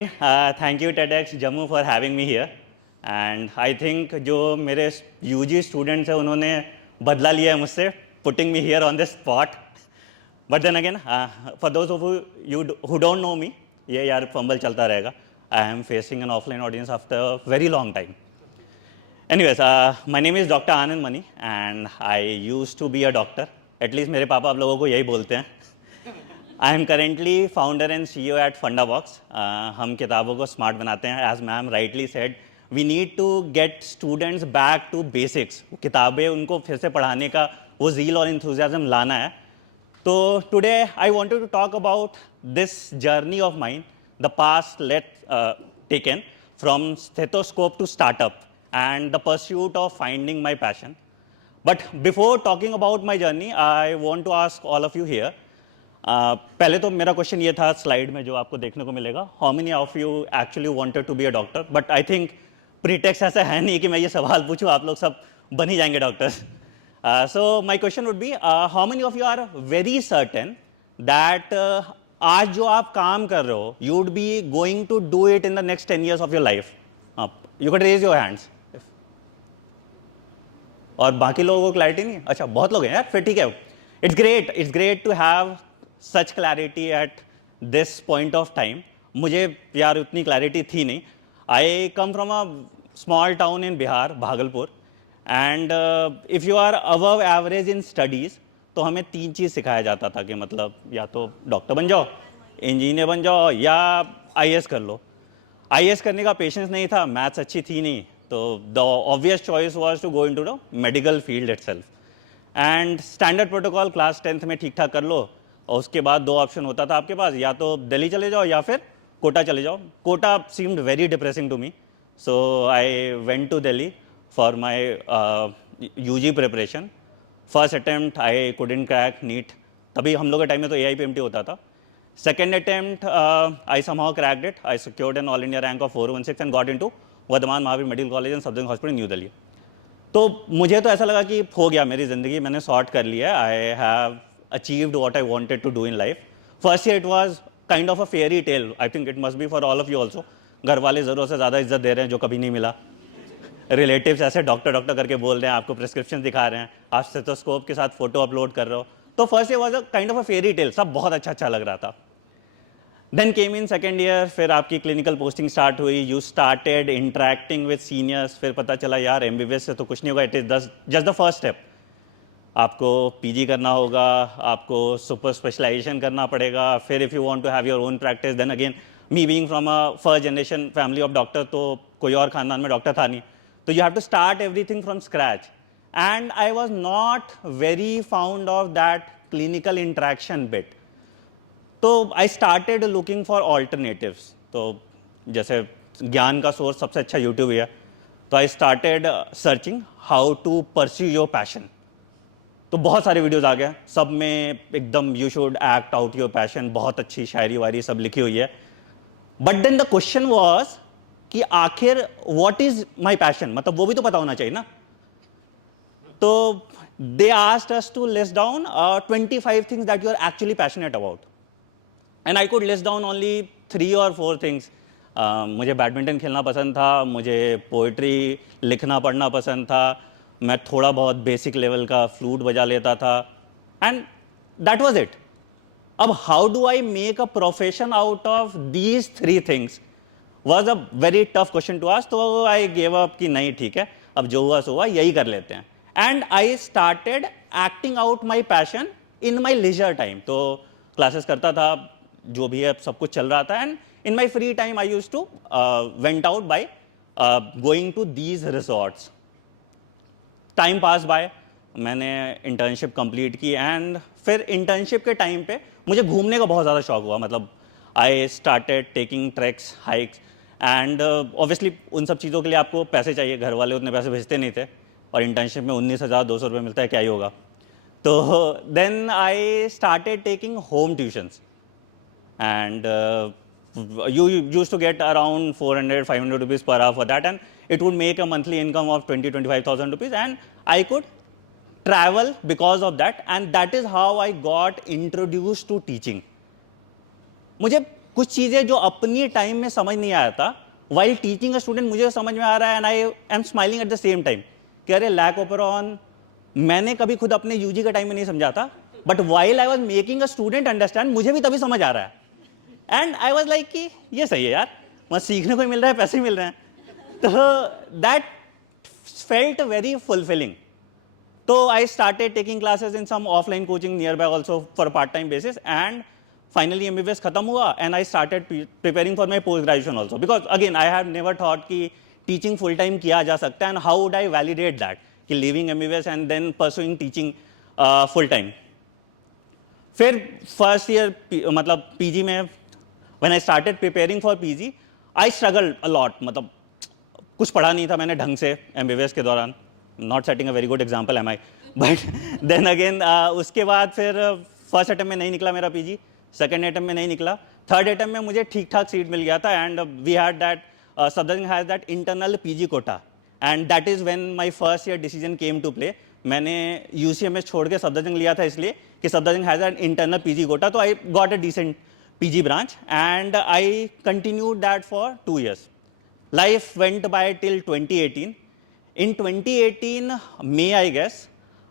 Thank you TEDx Jammu for having me here and I think जो मेरे UG students हैं उन्होंने बदला लिया है मुझसे putting me here on this spot but then again for those of you who don't know me ये यार फंबल चलता रहेगा. I am facing an offline audience after very long time. Anyways, my name is Dr. Anand Mani and I used to be a doctor. At least मेरे पापा आप लोगों को यही बोलते हैं. I am currently founder and CEO at FundaBox. हम किताबों को स्मार्ट बनाते हैं. As ma'am rightly said, we need to get students back to basics. किताबें उनको फिर से पढ़ाने का वो zeal और enthusiasm लाना है. तो today I wanted to talk about this journey of mine, the past taken from stethoscope to startup and the pursuit of finding my passion. But before talking about my journey, I want to ask all of you here. पहले तो मेरा question ये था slide में जो आपको देखने को मिलेगा, how many of you actually wanted to be a doctor. But I think pretext ऐसा है नहीं कि मैं ये सवाल पूछूं, आप लोग सब बन ही जाएंगे doctors. So my question would be, how many of you are very certain that आज जो आप काम कर रहे हो you would be going to do it in the next 10 years of your life? You can raise your hands. और बाकी लोगों को क्लैरिटी नहीं? अच्छा, बहुत लोग हैं यार, फिर ठीक है. It's great to have such clarity at this point of time. मुझे यार उतनी क्लैरिटी थी नहीं. I come from a small town in Bihar, Bhagalpur. And if you are above average in studies तो हमें 3 चीज़ सिखाया जाता था कि मतलब या तो डॉक्टर बन जाओ, इंजीनियर बन जाओ या IAS कर लो. IAS करने का पेशेंस नहीं था, मैथ्स अच्छी थी नहीं, तो the obvious choice was to go into the medical field itself. And standard protocol class 10th में ठीक ठाक कर लो और उसके बाद 2 ऑप्शन होता था आपके पास, या तो दिल्ली चले जाओ या फिर कोटा चले जाओ. Kota seemed very depressing to me, so I went to Delhi for my UG preparation. First attempt I couldn't crack NEET, तभी हम लोग के टाइम में तो AIPMT होता था. Second attempt, I somehow cracked it. I secured an all India rank of 416 and got into Vardhman Mahavir Medical College and Safdarjung Hospital New Delhi. तो मुझे तो ऐसा लगा कि हो गया, मेरी ज़िंदगी मैंने सॉर्ट कर लिया. I have achieved what I wanted to do in life. First year it was kind of a fairy tale. I think it must be for all of you also. घर वाले ज़रूरत से ज़्यादा इज्जत दे रहे हैं जो कभी नहीं मिला. रिलेटिव्स ऐसे डॉक्टर डॉक्टर करके बोल रहे हैं, आपको प्रिस्क्रिप्शन दिखा रहे हैं, आप स्टेथोस्कोप के साथ फोटो अपलोड कर रहे हो. तो first year was a kind of a fairy tale, सब बहुत अच्छा लग रहा था. Then came in second year, फिर आपकी क्लिनिकल पोस्टिंग स्टार्ट हुई. You started interacting with seniors. फिर पता चला यार MBBS से तो कुछ नहीं होगा, it is just the first step. आपको PG करना होगा, आपको सुपर स्पेशलाइजेशन करना पड़ेगा. फिर if you want to have your own practice, then again me being from a first generation family of doctor, तो कोई और खानदान में डॉक्टर था नहीं, तो you have to start everything from scratch. And I was not very fond of that clinical interaction bit. तो I started looking for alternatives. तो जैसे ज्ञान का सोर्स सबसे अच्छा यूट्यूब है, तो I started searching how to pursue your passion. तो बहुत सारे वीडियोस आ गए, सब में एकदम you should act out your passion, बहुत अच्छी शायरी वायरी सब लिखी हुई है. But then the question was कि आखिर व्हाट इज माई पैशन, मतलब वो भी तो पता होना चाहिए ना. तो they asked us to list down 25 things that you are actually passionate about. And I could list down only 3 or 4 things. मुझे बैडमिंटन खेलना पसंद था, मुझे पोइट्री लिखना पढ़ना पसंद था, मैं थोड़ा बहुत बेसिक लेवल का फ्लूट बजा लेता था, एंड दैट वाज इट. अब how do I make a profession out of these 3 things was a very tough question to ask. तो आई गेव अप कि नहीं ठीक है, अब जो हुआ सो हुआ, यही कर लेते हैं. And I started acting out my passion in my leisure time. तो क्लासेस करता था, जो भी है सब कुछ चल रहा था. And in my free time I use to went out by going to these resorts. Time pass by, मैंने इंटर्नशिप कंप्लीट की. एंड फिर इंटर्नशिप के टाइम पे मुझे घूमने का बहुत ज़्यादा शौक हुआ. मतलब I started taking treks, hikes. And obviously उन सब चीज़ों के लिए आपको पैसे चाहिए, घर वाले उतने पैसे भेजते नहीं थे, और इंटर्नशिप में 19,200 रुपये मिलता है, क्या ही होगा. तो then I started taking home tuitions. And you used to get around 400-500 rupees per hour for that, and it would make a monthly income of 20,000-25,000 rupees, and I could travel because of that, and that is how I got introduced to teaching. मुझे कुछ चीज़ें जो अपनी time में समझ नहीं आया था, वाइल टीचिंग अ स्टूडेंट मुझे समझ में आ रहा है, and I am smiling at the same time कि अरे लैक ओपेरॉन मैंने कभी खुद अपने यूजी के टाइम में नहीं समझा था, but while I was making a student understand मुझे भी तभी समझ आ रहा है। एंड आई वॉज लाइक कि ये सही है यार, मतलब सीखने को ही मिल रहा है, पैसे ही मिल रहे हैं, तो that felt very fulfilling. So I started taking classes in some offline coaching nearby also for part-time basis, and finally MBBS खत्म हुआ and I started preparing for my post graduation also, because again I had never thought कि teaching full time किया जा सकता है, and how would I validate that कि leaving MBBS and then pursuing teaching full time। फिर first year मतलब PG में when I started preparing for PG I struggled a lot, मतलब कुछ पढ़ा नहीं था मैंने ढंग से MBBS के दौरान, not setting a very good example am I, but then again उसके बाद फिर फर्स्ट अटेम्प्ट में नहीं निकला मेरा पीजी, सेकंड अटेम्प्ट में नहीं निकला, थर्ड अटेम्प्ट में मुझे ठीक ठाक सीट मिल गया था, and we had that Safdarjung has that internal PG quota, and that is when my first year decision came to play. मैंने यूसीएमएस छोड़ के सफदरजंग लिया था इसलिए कि Safdarjung has that internal PG quota, तो I got a decent PG branch and I continued that for 2 years. Life went by till 2018. In 2018 May, I guess,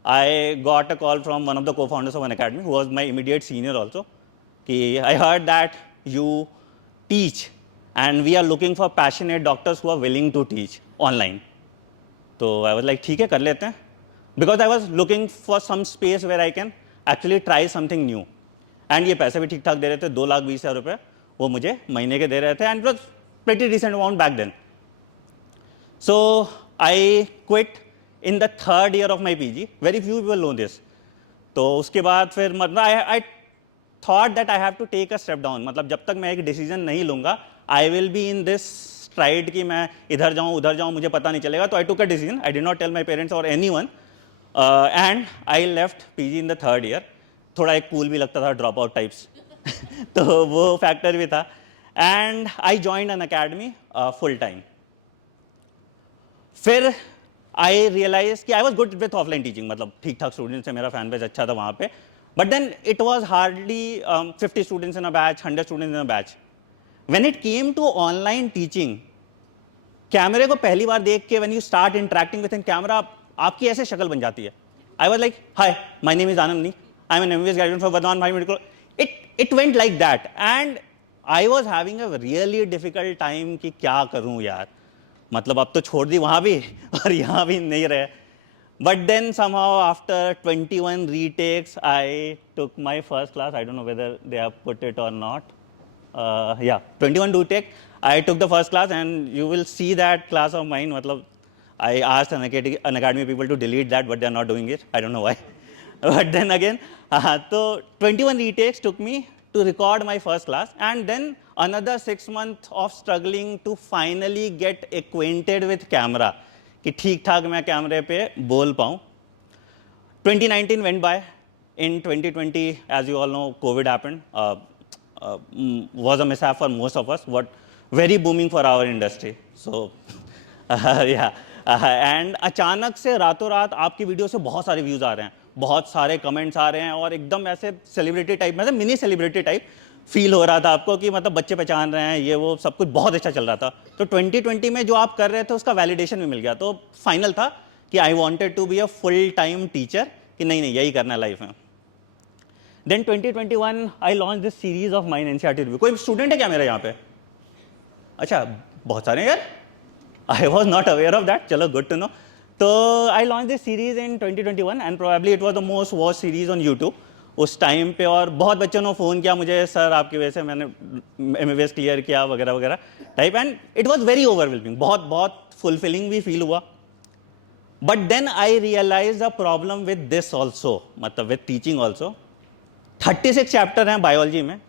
I got a call from one of the co-founders of Unacademy, who was my immediate senior also, कि I heard that you teach and we are looking for passionate doctors who are willing to teach online. तो I was like ठीक है कर लेते हैं, because I was looking for some space where I can actually try something new, and ये पैसे भी ठीक ठाक दे रहे थे, 2,20,000 रुपये वो मुझे महीने के दे रहे थे, and it was pretty decent amount back then. So I quit in the third year of my PG. Very few people know this. तो उसके बाद फिर मतलब I thought that I have to take a step down. मतलब जब तक मैं एक डिसीजन नहीं लूँगा I will be in this stride कि मैं इधर जाऊँ उधर जाऊँ मुझे पता नहीं चलेगा, तो I took a decision. I did not tell my parents or anyone, and I left PG in the third year. थोड़ा एक कूल भी लगता था, ड्रॉप आउट टाइप्स तो वो फैक्टर भी था, and I joined an academy full time. फिर आई रियलाइज कि I was good with offline teaching, मतलब ठीक ठाक स्टूडेंट्स से मेरा फैन बेस अच्छा था वहाँ पे, but then it was hardly 50 students in a batch, 100 students in a batch. When it came to online teaching, कैमरे को पहली बार देख के when you start interacting with in camera, आपकी ऐसे शक्ल बन जाती है। I was like hi my name is Anand नी, I am an MBBS graduate from Bardhaman भाई medical. It went like that, and I was having a really difficult time कि क्या करूँ यार, मतलब अब तो छोड़ दी वहाँ भी और यहाँ भी नहीं रहे। But then somehow after 21 retakes I took my first class. I don't know whether they have put it or not. Yeah, 21 retake I took the first class, and you will see that class of mine, मतलब I asked Unacademy people to delete that, but they are not doing it. I don't know why. But then again, so 21 retakes took me to record my first class, and then another 6 months of struggling to finally get acquainted with camera, कि ठीक ठाक मैं कैमरे पे बोल पाऊँ। 2019 went by. In 2020, as you all know, COVID happened. Was a mishap for most of us, but very booming for our industry. So yeah, and अचानक से रातों रात आपकी वीडियो से बहुत सारे व्यूज़ आ रहे हैं, बहुत सारे कमेंट्स आ रहे हैं, और एकदम ऐसे सेलिब्रिटी टाइप, मतलब मिनी सेलिब्रिटी टाइप फील हो रहा था आपको कि मतलब बच्चे पहचान रहे हैं, ये वो सब कुछ बहुत अच्छा चल रहा था। तो 2020 में जो आप कर रहे थे उसका वैलिडेशन भी मिल गया, तो फाइनल था कि I wanted to be a full time teacher, कि नहीं नहीं यही करना है लाइफ में। Then 2021 I launch this series of mine NCERT review. कोई स्टूडेंट है क्या मेरे यहाँ पे? अच्छा बहुत सारे यार, I was not aware of that, चलो गुड टू नो। तो I launch this series in 2021, and probably it was the most watch series on YouTube उस टाइम पे, और बहुत बच्चों ने फ़ोन किया मुझे, सर आपकी वजह से मैंने MBBS क्लियर किया वगैरह वगैरह type, and it was very overwhelming, बहुत बहुत फुलफिलिंग भी फील हुआ। But then I realize the problem with this also, मतलब विद टीचिंग ऑल्सो। 36 चैप्टर हैं बायोलॉजी में,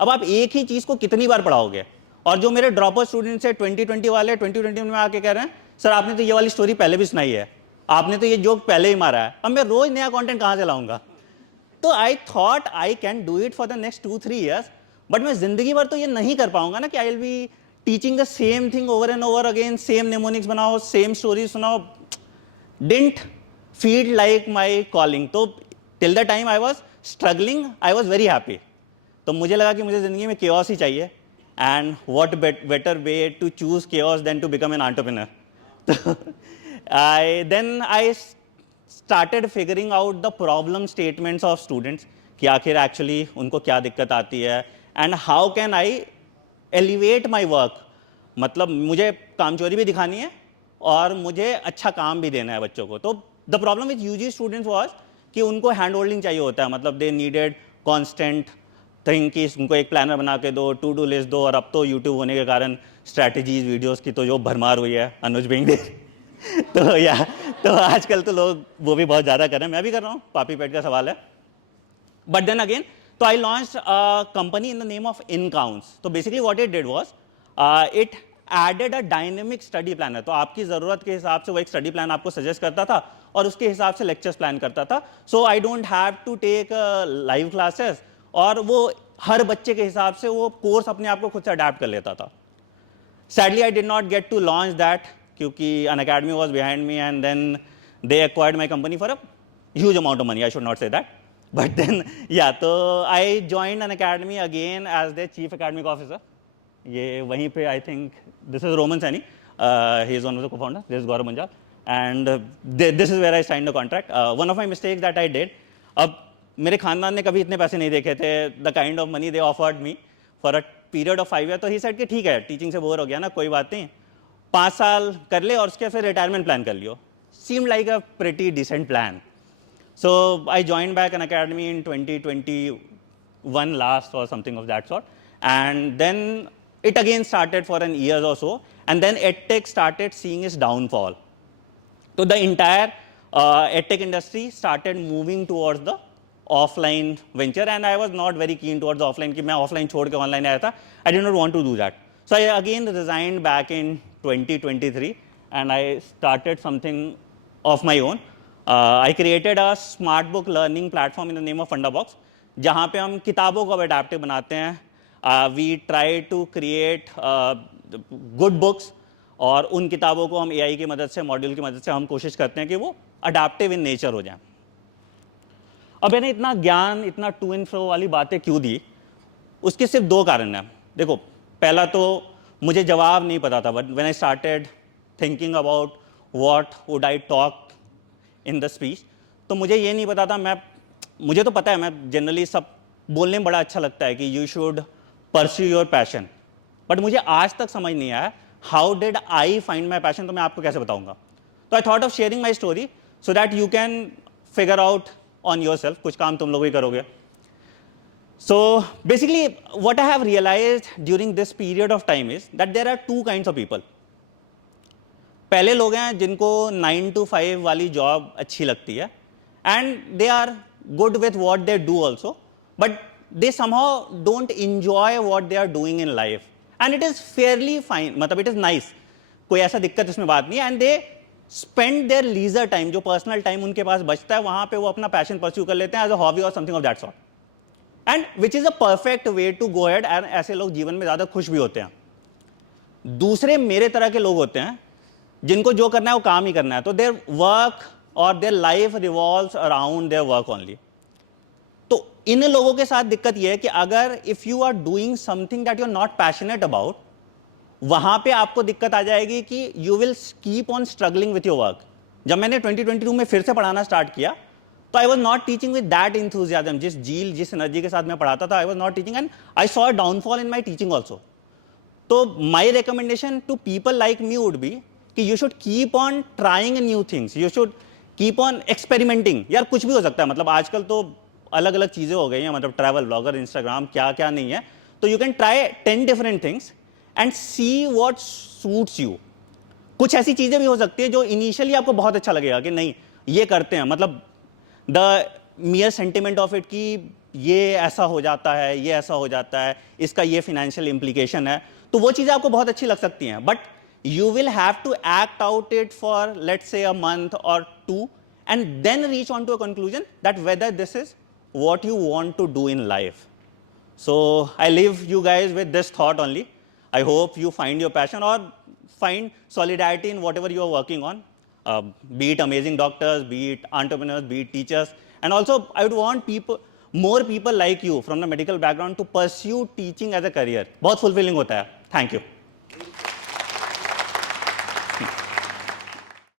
अब आप एक ही चीज़ को कितनी बार पढ़ाओगे? और जो मेरे ड्रॉप आउट स्टूडेंट्स है 2020 वाले, 2020 में आके कह रहे हैं सर आपने तो ये वाली स्टोरी पहले भी सुनाई है, आपने तो ये जोक पहले ही मारा है, अब मैं रोज़ नया कॉन्टेंट कहाँ से लाऊंगा? तो I thought I can do it for the next 2-3 years, but मैं जिंदगी भर तो ये नहीं कर पाऊंगा ना कि I will be teaching the same thing over and over again, same mnemonics बनाओ, सेम स्टोरी सुनाओ। Didn't feel like my calling. तो till the time I was struggling I was very happy. तो मुझे लगा कि मुझे ज़िंदगी में केओस ही चाहिए, and what better way to choose chaos than to become an entrepreneur. I started figuring out the problem statements of students कि आखिर actually उनको क्या दिक्कत आती है and how can I elevate my work. मतलब मुझे कामचोरी भी दिखानी है और मुझे अच्छा काम भी देना है बच्चों को. तो the problem with UG students was कि उनको हैंड होल्डिंग चाहिए होता है. मतलब दे नीडेड कॉन्स्टेंट थिंग कि उनको एक प्लानर बना के दो, टू डू लिस्ट दो. और अब तो यूट्यूब होने के कारण स्ट्रैटेजीज वीडियोस की तो जो भरमार हुई है अनुज बेंगडे तो आजकल तो लोग वो भी बहुत ज़्यादा कर रहे हैं, मैं भी कर रहा हूँ, पापी पेट का सवाल है. बट देन अगेन तो I launch company in the name of इनकाउंट्स. तो basically what it did was it added a dynamic study planner. तो आपकी ज़रूरत के हिसाब से वो एक स्टडी प्लान आपको सजेस्ट करता था और उसके हिसाब से लेक्चर्स प्लान करता था. So I don't have to take live classes और वो हर बच्चे के हिसाब से वो कोर्स अपने आप को खुद से अडेप्ट कर लेता था. Sadly I did not get to launch that क्योंकि Unacademy was behind me and then they acquired my company for a huge amount of money. I should not say that. But then या तो I join Unacademy again as the chief academic officer. ये वहीं पे I think this is Roman Saini, he is one of the co-founder, this is Gaurav Munjal, and this is where I sign the contract. One of my mistakes that I did, अब मेरे खानदान ने कभी इतने पैसे नहीं देखे थे. The kind of money they offered me for a period of 5 year. तो ही सेड कि ठीक है, टीचिंग से बोर हो गया ना, कोई बात नहीं, 5 साल कर ले और उसके फिर रिटायरमेंट प्लान कर लियो. Seem like a pretty decent plan. So I join back an academy in 2021 last और something of that sort, and then it again started for an year or so, and then edtech started seeing its downfall. So the entire edtech industry started moving towards the offline venture, and I was not very keen towards the offline कि मैं offline छोड़ के online आया था. I did not want to do that. So I again resigned back in 2023 and I started something of my own. I created a smart book learning platform in the name of Fundabox, जहाँ पे हम किताबों को adaptive बनाते हैं. We try to create good books और उन किताबों को हम AI की मदद से, मॉड्यूल की मदद से हम कोशिश करते हैं कि वो अडाप्टिव इन नेचर हो जाए. अब मैंने इतना ज्ञान, इतना टू एंड फ्रो वाली बातें क्यों दी, उसके सिर्फ 2 कारण हैं. देखो, पहला तो मुझे जवाब नहीं पता था. But when I started thinking about what would I talk in the speech, तो मुझे ये नहीं पता था. मुझे तो पता है, मैं जनरली सब बोलने में बड़ा अच्छा लगता है कि you should pursue your passion, but मुझे आज तक समझ नहीं आया how did I find my passion. तो मैं आपको कैसे बताऊंगा. तो I thought of sharing my story so that you can figure out on your self. कुछ काम तुम लोग ही करोगे. So basically what I have realized during this period of time is that there are 2 kinds of people. पहले लोग हैं जिनको 9 to 5 वाली जॉब अच्छी लगती है and they are good with what they do also, but they somehow don't enjoy what they are doing in life, and it is fairly fine. मतलब it is nice, कोई ऐसा दिक्कत इसमें बात नहीं है. and they spend their leisure time, जो personal time उनके पास बचता है, वहाँ पे वो अपना passion pursue कर लेते हैं as a hobby or something of that sort, and which is a perfect way to go ahead. and ऐसे लोग जीवन में ज़्यादा खुश भी होते हैं. दूसरे मेरे तरह के लोग होते हैं जिनको जो करना है वो काम ही करना है. तो their work or their life revolves around their work only. तो इन लोगों के साथ दिक्कत यह है कि अगर if you are doing something that you are not passionate about, वहां पे आपको दिक्कत आ जाएगी कि you will keep on struggling with your work. जब मैंने 2022 में फिर से पढ़ाना स्टार्ट किया तो I was not teaching with that enthusiasm. जिस जील, जिस एनर्जी के साथ मैं पढ़ाता था, I was not teaching and I saw a downfall in my teaching also. तो my recommendation to people like me would be कि you should keep on trying new things, you should keep on experimenting. यार कुछ भी हो सकता है. मतलब आजकल तो अलग अलग चीज़ें हो गई हैं. मतलब ट्रैवल ब्लॉगर, इंस्टाग्राम, क्या क्या नहीं है. तो you can try 10 different things and see what suits you. कुछ ऐसी चीज़ें भी हो सकती है जो इनिशियली आपको बहुत अच्छा लगेगा कि नहीं ये करते हैं, मतलब द मियर सेंटिमेंट ऑफ इट कि ये ऐसा हो जाता है, ये ऐसा हो जाता है, इसका ये फिनेंशियल इम्प्लीकेशन है. तो वो चीज़ें आपको बहुत अच्छी लग सकती हैं, but you will have to act out it for let's say a month और 2 and then reach on to a conclusion that whether this is what you want to do in life. So I leave you guys with this thought only. I hope you find your passion or find solidarity in whatever you are working on, be it amazing doctors, be it entrepreneurs, be it teachers. And also I would want more people like you from the medical background to pursue teaching as a career, बहुत fulfilling होता है। Thank you.